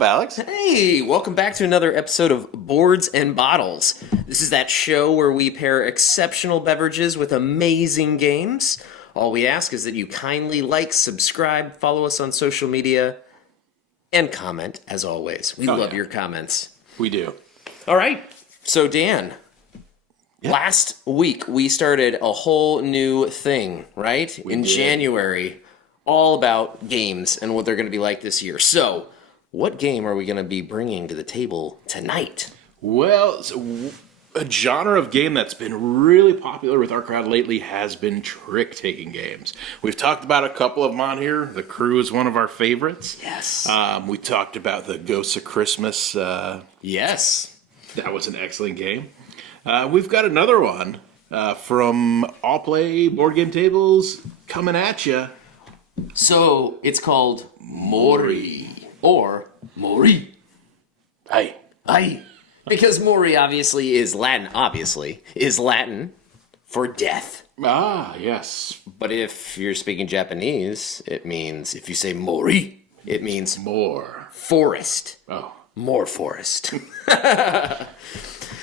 up, Alex? Hey, welcome back to another episode of Boards and Bottles. This is that show where we pair exceptional beverages with amazing games. All we ask is that you kindly like, subscribe, follow us on social media, and comment, as always. We love your comments. We do. All right, so Dan, last week we started a whole new thing, right? In January, all about games and what they're going to be like this year. So, what game are we going to be bringing to the table tonight? Well, a genre of game that's been really popular with our crowd lately has been trick-taking games. We've talked about a couple of them on here. The Crew is one of our favorites. Yes. We talked about the Ghosts of Christmas. Yes. That was an excellent game. We've got another one from All Play Board Game Tables coming at you. So, it's called Mori. Or Mori. Aye. Because Mori obviously is Latin for death. Ah, yes. But if you're speaking Japanese, it means, if you say Mori, it means More. forest. Oh. More forest.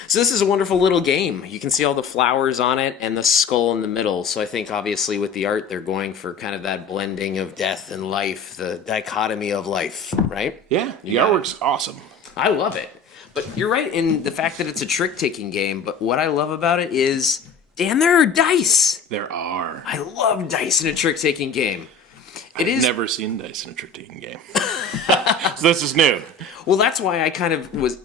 So this is a wonderful little game. You can see all the flowers on it and the skull in the middle. So I think obviously with the art, they're going for kind of that blending of death and life, the dichotomy of life, right? Yeah, the artwork's awesome. I love it. But you're right in the fact that it's a trick-taking game. But what I love about it is, Dan, there are dice. There are. I love dice in a trick-taking game. I've never seen dice in a trick-taking game. So this is new. Well, that's why I kind of was...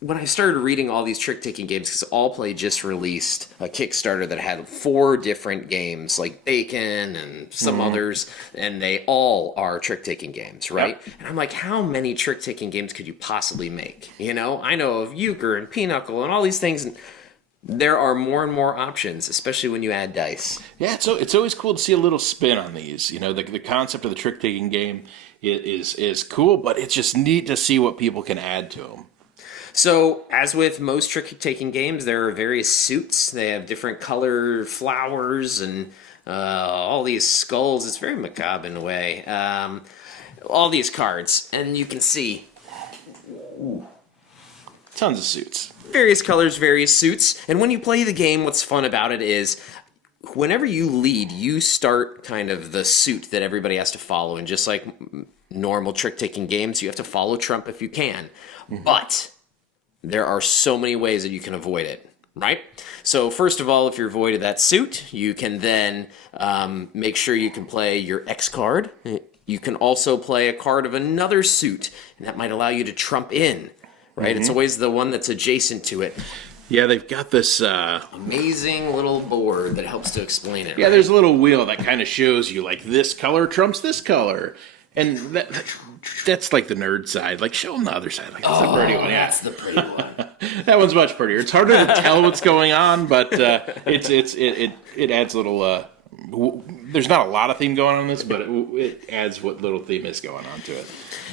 When I started reading all these trick-taking games, because All Play just released a Kickstarter that had 4 different games, like Bacon and some others, and they all are trick-taking games, right? Yep. And I'm like, how many trick-taking games could you possibly make? You know, I know of Euchre and Pinochle and all these things, and there are more and more options, especially when you add dice. Yeah, it's always cool to see a little spin on these. You know, the concept of the trick-taking game is cool, but it's just neat to see what people can add to them. So, as with most trick-taking games, there are various suits. They have different color flowers and all these skulls. It's very macabre in a way. All these cards. And you can see Tons of suits. various colors, various suits. And when you play the game, what's fun about it is whenever you lead, you start kind of the suit that everybody has to follow. And just like normal trick-taking games, you have to follow Trump if you can. But... there are so many ways that you can avoid it, right? So first of all, if you're voided that suit, you can then make sure you can play your X card. You can also play a card of another suit, and that might allow you to trump in, right? It's always the one that's adjacent to it. Yeah, they've got this... amazing little board that helps to explain it. Yeah, there's a little wheel that kind of shows you, like, this color trumps this color. And that's like the nerd side. Like, show them the other side. Like, that's the pretty one. Yeah. That's the pretty one. That one's much prettier. It's harder to tell what's going on, but it adds a little. There's not a lot of theme going on in this, but it adds what little theme is going on to it.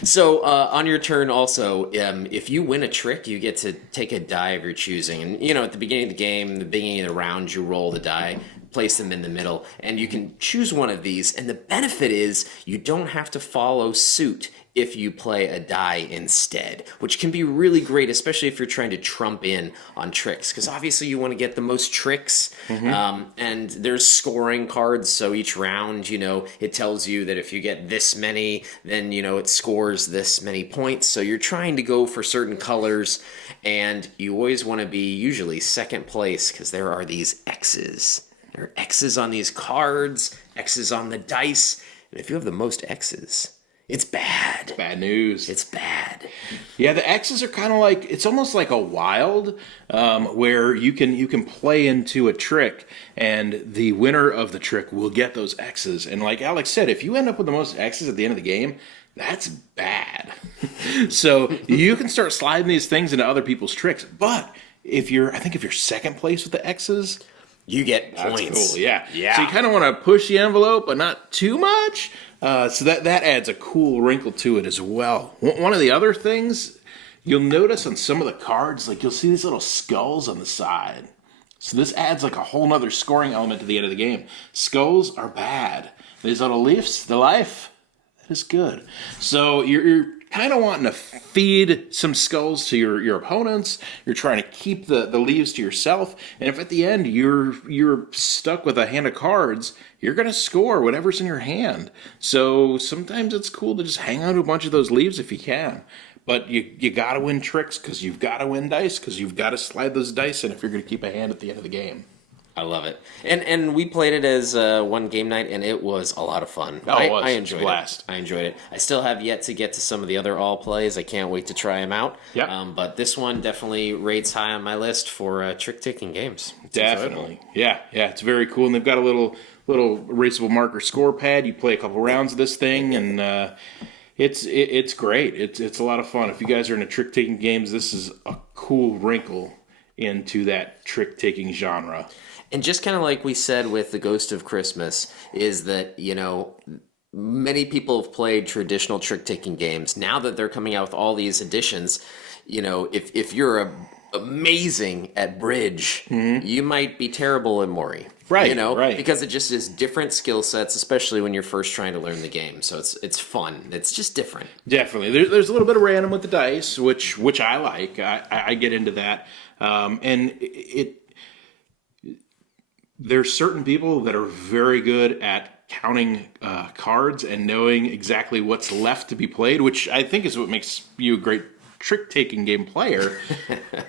So on your turn, also, if you win a trick, you get to take a die of your choosing. And you know, at the beginning of the game, the beginning of the round, you roll the die. Place them in the middle, and you can choose one of these, and the benefit is you don't have to follow suit if you play a die instead, which can be really great, especially if you're trying to trump in on tricks, because obviously you want to get the most tricks, and there's scoring cards, so each round, you know, it tells you that if you get this many, then, you know, it scores this many points, so you're trying to go for certain colors, and you always want to be usually second place, because there are these X's. There are X's on these cards, X's on the dice, and if you have the most X's, it's bad. Bad news. It's bad. Yeah, the X's are kind of like, it's almost like a wild, where you can play into a trick, and the winner of the trick will get those X's. And like Alex said, if you end up with the most X's at the end of the game, that's bad. So you can start sliding these things into other people's tricks. But if you're second place with the X's, you get points. That's cool, yeah. So you kind of want to push the envelope, but not too much. So that adds a cool wrinkle to it as well. One of the other things you'll notice on some of the cards, like you'll see these little skulls on the side. So this adds like a whole nother scoring element to the end of the game. Skulls are bad. These little leaves, the life, that is good. So you're kind of wanting to feed some skulls to your opponents. You're trying to keep the leaves to yourself. And if at the end you're stuck with a hand of cards, you're going to score whatever's in your hand. So sometimes it's cool to just hang on to a bunch of those leaves if you can. But you got to win tricks because you've got to win dice because you've got to slide those dice in if you're going to keep a hand at the end of the game. I love it. And we played it as one game night, and it was a lot of fun. Oh, it was. I enjoyed Blast. it. I enjoyed it. I still have yet to get to some of the other all plays. I can't wait to try them out. Yep. But this one definitely rates high on my list for trick-taking games. It's Definitely. Yeah, it's very cool. And they've got a little erasable marker score pad. You play a couple rounds of this thing, and it's great. It's a lot of fun. If you guys are into trick-taking games, this is a cool wrinkle into that trick-taking genre. And just kind of like we said with The Ghost of Christmas, is that, many people have played traditional trick-taking games. Now that they're coming out with all these additions, if you're amazing at bridge, you might be terrible at Mori. Right, right. Because it just is different skill sets, especially when you're first trying to learn the game. So it's fun. It's just different. Definitely. There's a little bit of random with the dice, which I like. I get into that. And there's certain people that are very good at counting cards and knowing exactly what's left to be played, which I think is what makes you a great trick-taking game player.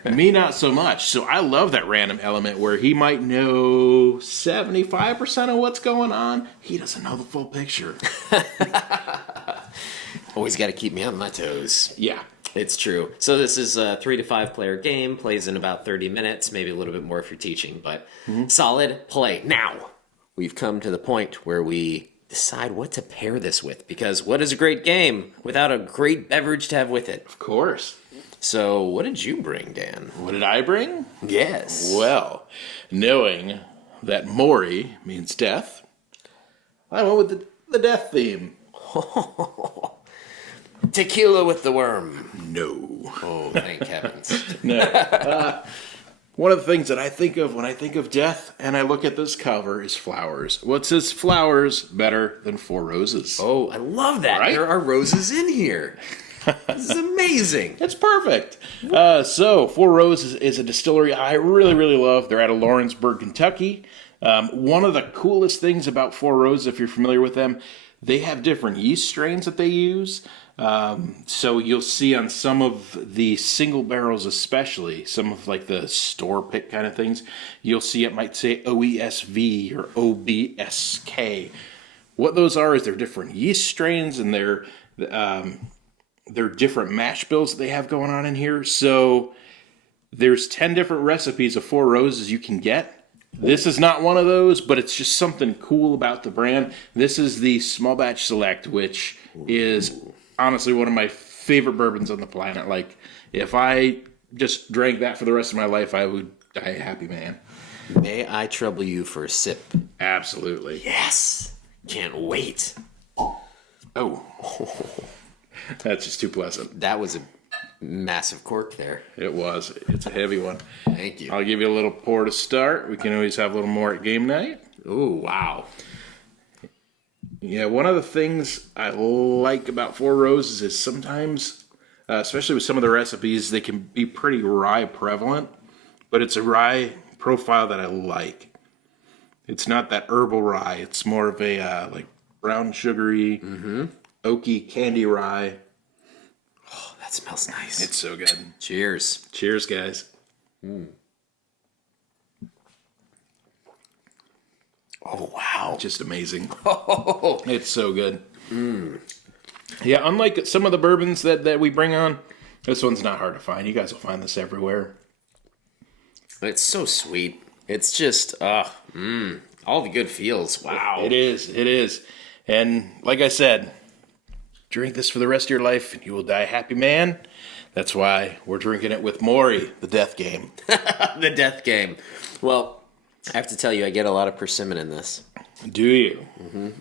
Me, not so much. So I love that random element where he might know 75% of what's going on. He doesn't know the full picture. Always got to keep me on my toes. Yeah. It's true. So this is a 3 to 5 player game, plays in about 30 minutes, maybe a little bit more if you're teaching, but solid play. Now, we've come to the point where we decide what to pair this with, because what is a great game without a great beverage to have with it? Of course. So what did you bring, Dan? What did I bring? Yes. Well, knowing that Mori means death, I went with the death theme. Tequila with the worm. No. Oh, thank heavens. No. One of the things that I think of when I think of death and I look at this cover is flowers. What says flowers better than 4 roses? Oh, I love that. Right? There are roses in here. This is amazing. It's perfect. So 4 Roses is a distillery I really, really love. They're out of Lawrenceburg, Kentucky. One of the coolest things about 4 Roses, if you're familiar with them, they have different yeast strains that they use. So you'll see on some of the single barrels, especially some of like the store pick kind of things, you'll see it might say OESV or OBSK. What those are is they're different yeast strains, and they're different mash bills that they have going on in here. So there's 10 different recipes of 4 Roses you can get. This is not one of those, but it's just something cool about the brand. This is the Small Batch Select, which is honestly one of my favorite bourbons on the planet. Like, if I just drank that for the rest of my life, I would die a happy man. May I trouble you for a sip? Absolutely. Yes. Can't wait. Oh. That's just too pleasant. That was a massive cork there. It was. It's a heavy one. Thank you. I'll give you a little pour to start. We can always have a little more at game night. Ooh, wow. Yeah, one of the things I like about 4 Roses is sometimes, especially with some of the recipes, they can be pretty rye prevalent, but it's a rye profile that I like. It's not that herbal rye. It's more of a like brown sugary, oaky candy rye. Oh, that smells nice. It's so good. Cheers. Cheers, guys. Oh, wow. Just amazing. Oh. It's so good. Yeah, unlike some of the bourbons that we bring on, this one's not hard to find. You guys will find this everywhere. It's so sweet. It's just, all the good feels. Wow. It is. And like I said, drink this for the rest of your life and you will die a happy man. That's why we're drinking it with Mori, the death game. The death game. Well, I have to tell you, I get a lot of persimmon in this. Do you?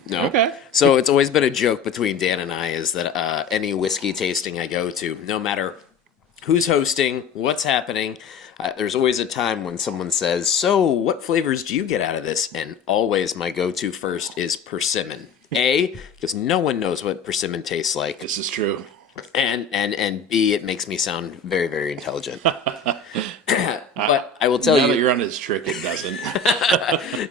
No. Okay. So it's always been a joke between Dan and I is that any whiskey tasting I go to, no matter who's hosting, what's happening, there's always a time when someone says, so what flavors do you get out of this? And always my go-to first is persimmon. Because no one knows what persimmon tastes like. This is true. and B, it makes me sound very, very intelligent. But I will tell Now you, that you're on his trick, it doesn't.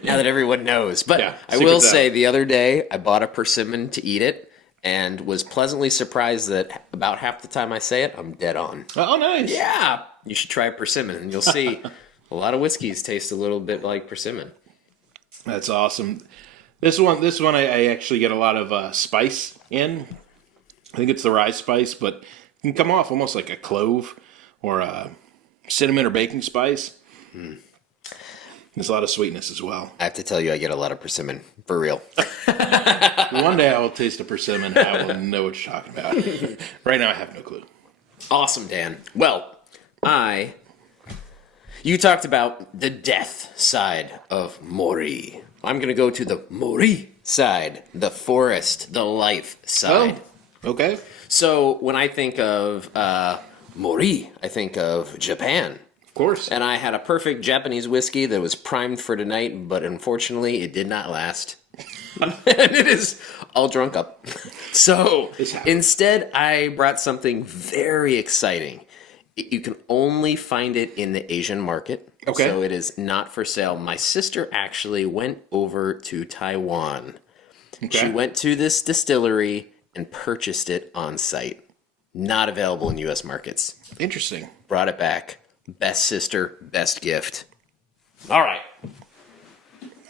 now that everyone knows. But Yeah, I will secret's say out. the other day I bought a persimmon to eat it and was pleasantly surprised that about half the time I say it, I'm dead on. Oh, nice. Yeah, you should try persimmon and you'll see a lot of whiskeys taste a little bit like persimmon. That's awesome. This one, I actually get a lot of spice in. I think it's the rye spice, but it can come off almost like a clove or a cinnamon or baking spice. There's a lot of sweetness as well. I have to tell you, I get a lot of persimmon, for real. One day I will taste a persimmon. I will know what you're talking about. Right now, I have no clue. Awesome, Dan. Well, you talked about the death side of Mori. I'm going to go to the Mori side, the forest, the life side. Oh, okay. So when I think of Mori, I think of Japan. Of course. And I had a perfect Japanese whiskey that was primed for tonight, but unfortunately it did not last. And it is all drunk up. So instead, I brought something very exciting. You can only find it in the Asian market. Okay. So it is not for sale. My sister actually went over to Taiwan. Okay. She went to this distillery and purchased it on site. Not available in U.S. markets. Interesting. Brought it back. Best sister, best gift. All right.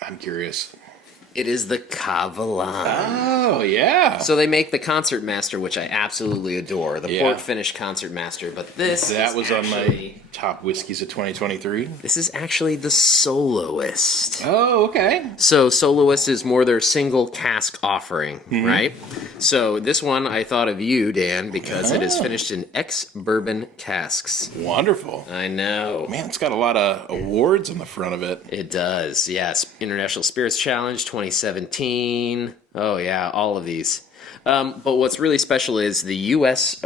I'm curious. It is the Kavalan. Oh, yeah. So they make the Concert Master, which I absolutely adore. The Yeah. port finish Concert Master. But this That is was on my actually- top whiskeys of 2023. This is actually the Soloist. Oh, okay. So Soloist is more their single cask offering, right? So this one, I thought of you, Dan, because it is finished in ex-bourbon casks. Wonderful. I know. Man, it's got a lot of awards on the front of it. It does, yes. International Spirits Challenge 2017. Oh, yeah, all of these. But what's really special is the U.S.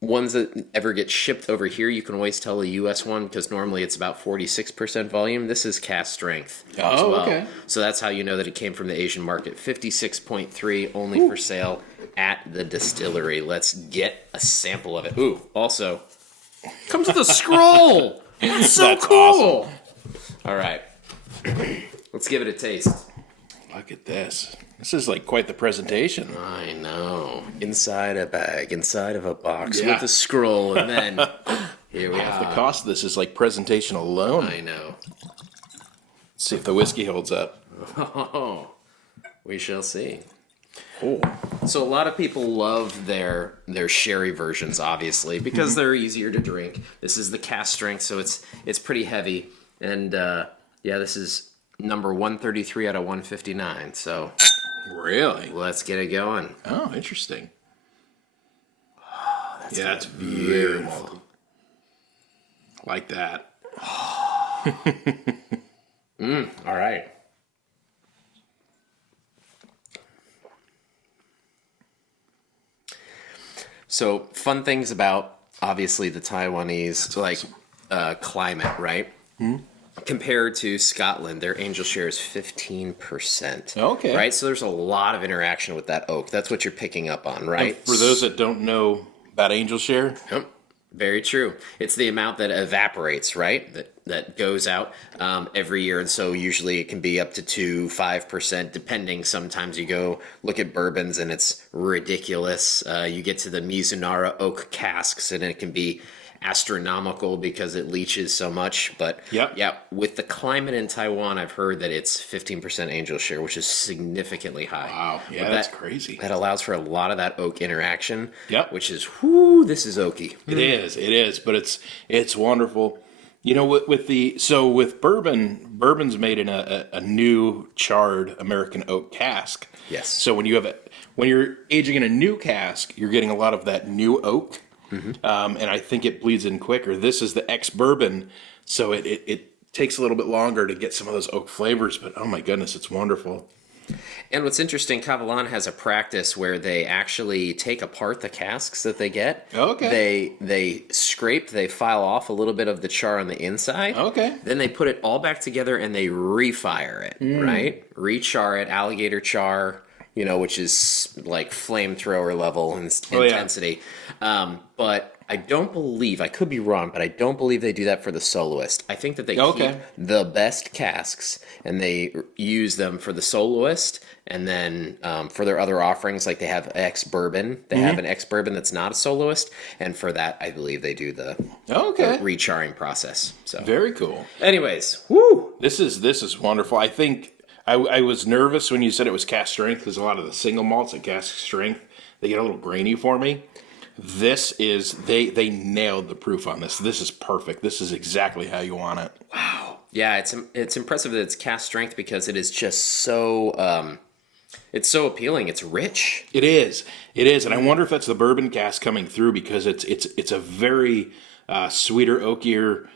Ones that ever get shipped over here. You can always tell a U.S. one because normally it's about 46% volume. This is cast strength as Oh, well. okay. So that's how you know that it came from the Asian market. 56.3 only for sale at the distillery. Let's get a sample of it. Ooh, also comes with a scroll. That's so That's cool. All right. Let's give it a taste. Look at this. This is like quite the presentation. I know. Inside a bag, inside of a box Yeah. with a scroll, and then here we Half the are. cost of this is like presentation alone. I know. Let's see if the whiskey holds up. Oh, we shall see. Oh, So a lot of people love their sherry versions, obviously, because they're easier to drink. This is the cast strength, so it's pretty heavy. And yeah, this is number 133 out of 159. So really? let's get it going. Oh, interesting. That's Yeah, that's beautiful. beautiful. Like that. All right. So fun things about obviously the Taiwanese climate, right? Compared to Scotland, their angel share is 15%. Okay. Right? So there's a lot of interaction with that oak. That's what you're picking up on, right? For those that don't know about angel share, Yep. Very true. It's the amount that evaporates, right? That goes out every year, and so usually it can be up to 5%, depending. Sometimes you go look at bourbons, and it's ridiculous. You get to the Mizunara oak casks, and it can be astronomical because it leaches so much. But Yep. yeah, with the climate in Taiwan, I've heard that it's 15% angel share, which is significantly high. wow, yeah, But that's crazy. That allows for a lot of that oak interaction. Yep. Which is, whoo, this is oaky. It is, but it's wonderful. You know, with bourbon's made in a new charred American oak cask. Yes. So when you're aging in a new cask, you're getting a lot of that new oak, and I think it bleeds in quicker. This is the ex bourbon, so it takes a little bit longer to get some of those oak flavors. But oh my goodness, it's wonderful. And what's interesting, Kavalan has a practice where they actually take apart the casks that they get. Okay. They scrape, they file off a little bit of the char on the inside. Okay. Then they put it all back together and they refire it, right? Rechar it, alligator char, which is like flamethrower level Oh, yeah. intensity. But I don't believe, I could be wrong, but I don't believe they do that for the soloist. I think that they keep the best casks and they use them for the soloist. And then for their other offerings, like they have X bourbon, they have an X bourbon that's not a soloist. And for that, I believe they do the recharring process. So Very cool. anyways, woo! This is wonderful. I think I was nervous when you said it was cask strength because a lot of the single malts at cask strength, they get a little grainy for me. This is, they nailed the proof on this. This is perfect. This is exactly how you want it. Wow. Yeah, it's impressive that it's cask strength because it is just so it's so appealing. It's rich. It is, and I wonder if that's the bourbon cask coming through because it's a very sweeter, oakier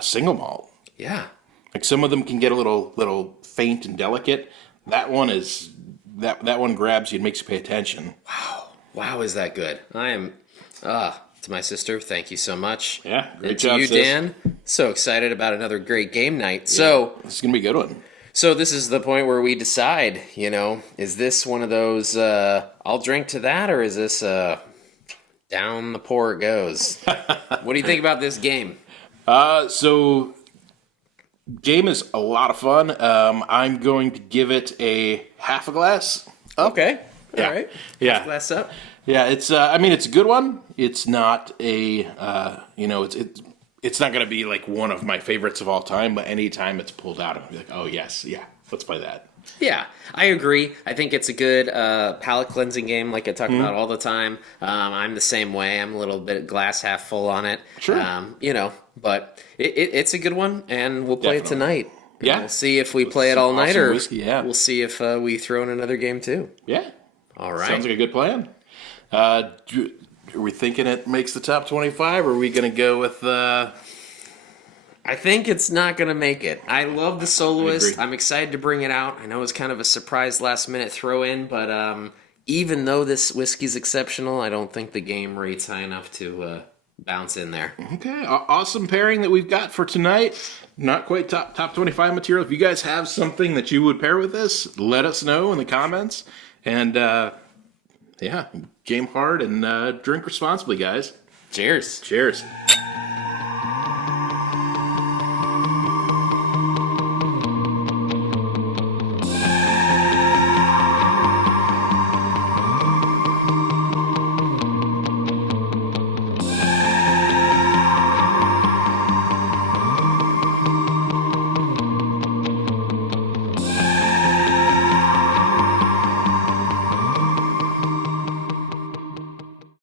single malt. Yeah. Like some of them can get a little faint and delicate. That one is that one grabs you and makes you pay attention. Wow, is that good? I am to my sister, thank you so much. Yeah, great and job, to you, sis. Dan. So excited about another great game night. So This is gonna be a good one. So this is the point where we decide, is this one of those I'll drink to that, or is this down the pour it goes? What do you think about this game? So game is a lot of fun. I'm going to give it a half a glass. Okay. Yeah. All right. Yeah. Glass up. Yeah, it's it's a good one. It's not a it's not going to be like one of my favorites of all time, but anytime it's pulled out, I'll be like, oh yes, yeah, let's play that. Yeah, I agree. I think it's a good palate cleansing game, like I talk about all the time. I'm the same way. I'm a little bit glass half full on it. Sure. But it's a good one, and we'll play Definitely. it tonight. Yeah. We'll see if we play it all night, awesome or whiskey, yeah. we'll see if we throw in another game too. Yeah. All right. Sounds like a good plan. Are we thinking it makes the top 25, or are we going to go with... I think it's not going to make it. I love the soloist. agree. I'm excited to bring it out. I know it's kind of a surprise last minute throw in, but even though this whiskey's exceptional, I don't think the game rates high enough to bounce in there. Okay, awesome pairing that we've got for tonight. Not quite top 25 material. If you guys have something that you would pair with this, let us know in the comments. And game hard and drink responsibly, guys. Cheers. Cheers.